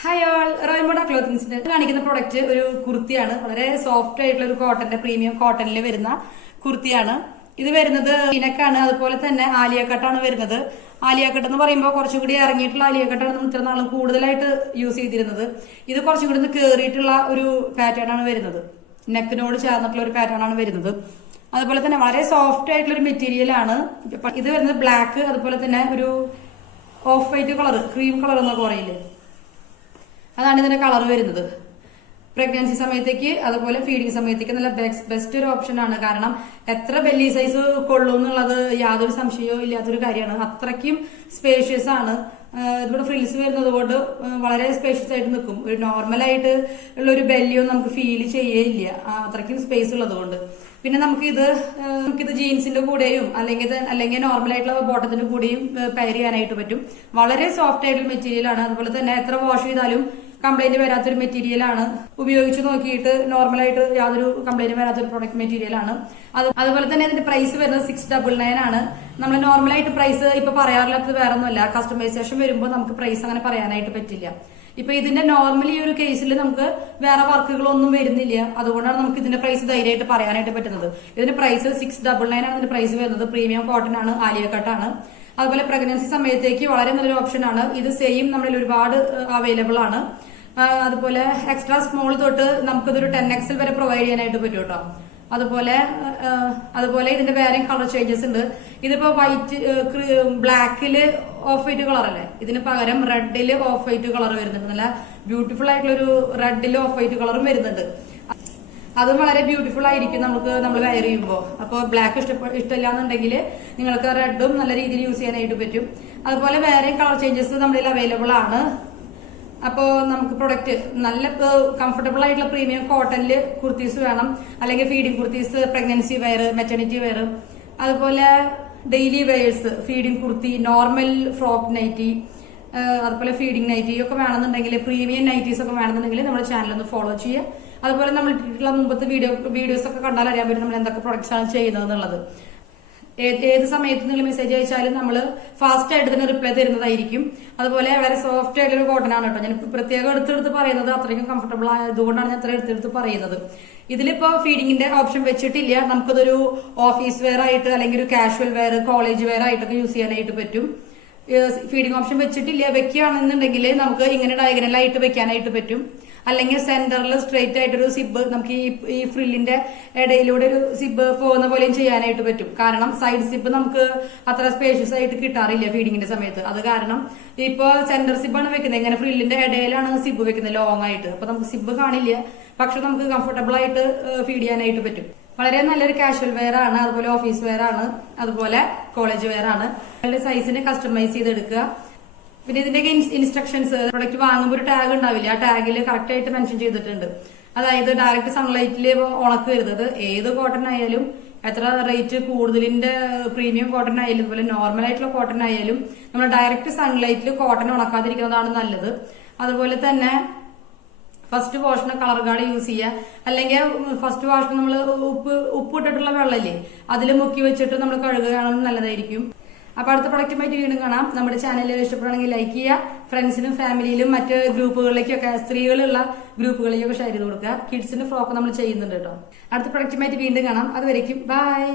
Hi all, റോയ്മോഡ ക്ലോത്തിങ്സിന്റെ കാണിക്കുന്ന product ഒരു കുർത്തിയാണ്. വളരെ സോഫ്റ്റ് ആയിട്ടുള്ള ഒരു കോട്ടന്റെ പ്രീമിയം കോട്ടണിൽ വരുന്ന കുർത്തിയാണ്. ഇത് വരുന്നത് ഇനക്കാണ്. അതുപോലെ തന്നെ ആലിയ കട്ടാണ് വരുന്നത്. ആലിയ കട്ട് എന്ന് പറയുമ്പോൾ കുറച്ചുകൂടി ഇറങ്ങിയിട്ടുള്ള ആലിയ കട്ടാണ് നമ്മൾ ഇത്ര നാളും കൂടുതലായിട്ട് യൂസ് ചെയ്തിരുന്നത്. ഇത് കുറച്ചും കൂടി കയറിയിട്ടുള്ള ഒരു പാറ്റേൺ ആണ് വരുന്നത്. നെക്കിനോട് ചേർന്നിട്ടുള്ള ഒരു പാറ്റേൺ ആണ് വരുന്നത്. അതുപോലെ തന്നെ വളരെ സോഫ്റ്റ് ആയിട്ടുള്ള ഒരു മെറ്റീരിയൽ ആണ്. ഇത് വരുന്നത് ബ്ലാക്ക്, അതുപോലെ തന്നെ ഒരു of white colour, cream colour എന്നൊക്കെ പറയില്ലേ, അതാണ് ഇതിന്റെ കളർ വരുന്നത്. പ്രഗ്നൻസി സമയത്തേക്ക് അതുപോലെ ഫീഡിങ് സമയത്തേക്ക് നല്ല ബെസ്റ്റ് ഒരു ഓപ്ഷൻ ആണ്. കാരണം എത്ര ബെല്ലി സൈസ് കൊള്ളും എന്നുള്ളത് യാതൊരു സംശയവും ഇല്ലാത്തൊരു കാര്യമാണ്. അത്രയ്ക്കും സ്പേഷ്യസ് ആണ്. ഇവിടെ ഫ്രിൽസ് വരുന്നത് കൊണ്ട് വളരെ സ്പേഷ്യസ് ആയിട്ട് നിൽക്കും. ഒരു നോർമലായിട്ട് ഉള്ള ഒരു ബെല്ലിയൊന്നും നമുക്ക് ഫീൽ ചെയ്യേയില്ല, അത്രയ്ക്കും സ്പേസ് ഉള്ളത് കൊണ്ട്. പിന്നെ നമുക്കിത് ജീൻസിന്റെ കൂടെയും അല്ലെങ്കിൽ നോർമൽ ആയിട്ടുള്ള ബോട്ടത്തിന്റെ കൂടെയും പെയർ ചെയ്യാനായിട്ട് പറ്റും. വളരെ സോഫ്റ്റ് ആയിട്ടുള്ള മെറ്റീരിയൽ ആണ്. അതുപോലെ തന്നെ എത്ര വാഷ് ചെയ്താലും കംപ്ലൈന്റ് വരാത്തൊരു മെറ്റീരിയൽ ആണ്. ഉപയോഗിച്ച് നോക്കിയിട്ട് നോർമലായിട്ട് യാതൊരു കംപ്ലൈന്റ് വരാത്തൊരു പ്രൊഡക്റ്റ് മെറ്റീരിയൽ ആണ്. അതുപോലെ തന്നെ ഇതിന്റെ പ്രൈസ് വരുന്നത് 699 ആണ്. നമ്മൾ നോർമലായിട്ട് പ്രൈസ് ഇപ്പൊ പറയാറില്ലാത്തത് വേറെ ഒന്നുമല്ല. കസ്റ്റമൈസേഷൻ വരുമ്പോൾ നമുക്ക് പ്രൈസ് അങ്ങനെ പറയാനായിട്ട് പറ്റില്ല. ഇപ്പൊ ഇതിന്റെ നോർമലി ഈ ഒരു കേസിൽ നമുക്ക് വേറെ വർക്കുകളൊന്നും വരുന്നില്ല. അതുകൊണ്ടാണ് നമുക്ക് ഇതിന്റെ പ്രൈസ് ധൈര്യമായിട്ട് പറയാനായിട്ട് പറ്റുന്നത്. ഇതിന്റെ പ്രൈസ് 699 ആണ് ഇതിന്റെ പ്രൈസ് വരുന്നത്. പ്രീമിയം കോട്ടൺ ആണ്, ആലിയ കട്ടാണ്. അതുപോലെ പ്രഗ്നൻസി സമയത്തേക്ക് വളരെ നല്ലൊരു ഓപ്ഷൻ ആണ്. ഇത് സെയിം നമ്മളിൽ ഒരുപാട് അവൈലബിൾ ആണ്. അതുപോലെ എക്സ്ട്രാ സ്മോൾ തൊട്ട് നമുക്കിതൊരു 10XL വരെ പ്രൊവൈഡ് ചെയ്യാനായിട്ട് പറ്റും കേട്ടോ. അതുപോലെ ഇതിന്റെ വേറെ കളർ ചേഞ്ചസ് ഉണ്ട്. ഇതിപ്പോ വൈറ്റ്, ബ്ലാക്കില് ഓഫ് വൈറ്റ് കളർ അല്ലേ, ഇതിന് പകരം റെഡില് ഓഫ് വൈറ്റ് കളർ വരുന്നുണ്ട്. നല്ല ബ്യൂട്ടിഫുൾ ആയിട്ടുള്ള ഒരു റെഡില് ഓഫ് വൈറ്റ് കളറും വരുന്നുണ്ട്. അതും വളരെ ബ്യൂട്ടിഫുൾ ആയിരിക്കും നമ്മൾ വെയർ ചെയ്യുമ്പോൾ. അപ്പോൾ ബ്ലാക്ക് ഇഷ്ടമില്ല എന്നുണ്ടെങ്കിൽ നിങ്ങൾക്ക് റെഡും നല്ല രീതിയിൽ യൂസ് ചെയ്യാനായിട്ട് പറ്റും. അതുപോലെ വേറെ കളർ ചേഞ്ചസ് നമ്മളിൽ അവൈലബിൾ ആണ്. അപ്പോൾ നമുക്ക് പ്രൊഡക്റ്റ് നല്ല കംഫർട്ടബിൾ ആയിട്ടുള്ള പ്രീമിയം കോട്ടണില് കുർത്തീസ് വേണം, അല്ലെങ്കിൽ feeding kurtis, pregnancy wear, maternity wear, അതുപോലെ daily wears, feeding kurti, normal frock nightie, അതുപോലെ ഫീഡിംഗ് നൈറ്റി ഒക്കെ വേണമെന്നുണ്ടെങ്കിൽ, പ്രീമിയം നൈറ്റീസ് ഒക്കെ വേണമെന്നുണ്ടെങ്കിൽ നമ്മുടെ ചാനൽ ഒന്ന് ഫോളോ ചെയ്യുക. അതുപോലെ നമ്മൾ ഇട്ടിട്ടുള്ള മുമ്പത്തെ വീഡിയോസ് ഒക്കെ കണ്ടാൽ അറിയാൻ പറ്റും നമ്മൾ എന്തൊക്കെ പ്രൊഡക്ട്സ് ആണ് ചെയ്യുന്നത് എന്നുള്ളത്. ഏത് സമയത്ത് നിങ്ങൾ മെസ്സേജ് അയച്ചാലും നമ്മൾ ഫാസ്റ്റ് ആയിട്ട് തന്നെ റിപ്ലൈ തരുന്നതായിരിക്കും. അതുപോലെ വളരെ സോഫ്റ്റ് ആയിട്ടൊരു കോട്ടൺ ആണ് കേട്ടോ. ഞാൻ പ്രത്യേകം എടുത്തെടുത്ത് പറയുന്നത് അത്രയ്ക്കും കംഫർട്ടബിൾ ആയതുകൊണ്ടാണ് ഞാൻ അത്ര എടുത്തെടുത്ത് പറയുന്നത്. ഇതിലിപ്പോ ഫീഡിങ്ങിന്റെ ഓപ്ഷൻ വെച്ചിട്ടില്ല. നമുക്കതൊരു ഓഫീസ് വെയർ ആയിട്ട്, അല്ലെങ്കിൽ ഒരു കാഷ്വൽ വെയർ, കോളേജ് വെയർ ആയിട്ടൊക്കെ യൂസ് ചെയ്യാനായിട്ട് പറ്റും. ഫീഡിംഗ് ഓപ്ഷൻ വെച്ചിട്ടില്ല. വെക്കുകയാണെന്നുണ്ടെങ്കിൽ നമുക്ക് ഇങ്ങനെ ഡയഗണലായിട്ട് വെക്കാനായിട്ട് പറ്റും. അല്ലെങ്കിൽ സെന്ററിൽ സ്ട്രെയിറ്റ് ആയിട്ടൊരു സിബ്, നമുക്ക് ഈ ഫ്രില്ലിന്റെ ഇടയിലൂടെ ഒരു സിബ് പോകുന്ന പോലെയും ചെയ്യാനായിട്ട് പറ്റും. കാരണം സൈഡ് സിബ് നമുക്ക് അത്ര സ്പേഷ്യസ് ആയിട്ട് കിട്ടാറില്ല ഫീഡിങ്ങിന്റെ സമയത്ത്. അത് കാരണം ഇപ്പൊ സെന്റർ സിബാണ് വെക്കുന്നത്. ഇങ്ങനെ ഫ്രില്ലിന്റെ ഇടയിലാണ് സിബ് വെക്കുന്നത് ലോങ് ആയിട്ട്. അപ്പൊ നമുക്ക് സിബ് കാണില്ല, പക്ഷെ നമുക്ക് കംഫർട്ടബിൾ ആയിട്ട് ഫീഡ് ചെയ്യാനായിട്ട് പറ്റും. വളരെ നല്ലൊരു കാഷ്വൽ വെയർ ആണ്. അതുപോലെ ഓഫീസ് വെയർ ആണ്, അതുപോലെ കോളേജ് വെയർ ആണ്. നിങ്ങളുടെ സൈസിന് കസ്റ്റമൈസ് ചെയ്തെടുക്കുക. പിന്നെ ഇതിന്റെ ഇൻസ്ട്രക്ഷൻസ്, പ്രൊഡക്റ്റ് വാങ്ങുമ്പോൾ ഒരു ടാഗ് ഉണ്ടാവില്ല, ആ ടാഗിൽ കറക്റ്റ് ആയിട്ട് മെൻഷൻ ചെയ്തിട്ടുണ്ട്. അതായത് ഡയറക്റ്റ് സൺലൈറ്റിൽ ഉണക്ക് വരുന്നത്. ഏത് കോട്ടൺ ആയാലും, എത്ര റേറ്റ് കൂടുതലിന്റെ പ്രീമിയം കോട്ടൺ ആയാലും, അതുപോലെ നോർമൽ ആയിട്ടുള്ള കോട്ടൺ ആയാലും നമ്മൾ ഡയറക്റ്റ് സൺലൈറ്റിൽ കോട്ടൺ ഉണക്കാതിരിക്കുന്നതാണ് നല്ലത്. അതുപോലെ തന്നെ ഫസ്റ്റ് വാഷിന് കളർ ഗാർഡ് യൂസ് ചെയ്യുക. അല്ലെങ്കിൽ ഫസ്റ്റ് വാഷിന് നമ്മൾ ഉപ്പ് ഇട്ടിട്ടുള്ള വെള്ളമില്ലേ, അതിൽ മുക്കി വെച്ചിട്ട് നമ്മൾ കഴുകുകയാണെങ്കിൽ നല്ലതായിരിക്കും. അപ്പൊ അടുത്ത പ്രൊഡക്റ്റുമായിട്ട് വീണ്ടും കാണാം. നമ്മുടെ ചാനൽ ഇഷ്ടപ്പെടുകയാണെങ്കിൽ ലൈക്ക് ചെയ്യുക. ഫ്രണ്ട്സിനും ഫാമിലിയിലും മറ്റ് ഗ്രൂപ്പുകളിലേക്കൊക്കെ, സ്ത്രീകളുള്ള ഗ്രൂപ്പുകളിലേക്കൊക്കെ ഷെയർ ചെയ്ത് കൊടുക്കുക. കിഡ്സിന്റെ ഫ്രോക്ക് നമ്മൾ ചെയ്യുന്നുണ്ട് കേട്ടോ. അടുത്ത പ്രൊഡക്റ്റുമായിട്ട് വീണ്ടും കാണാം. അതുവരേക്കും ബൈ.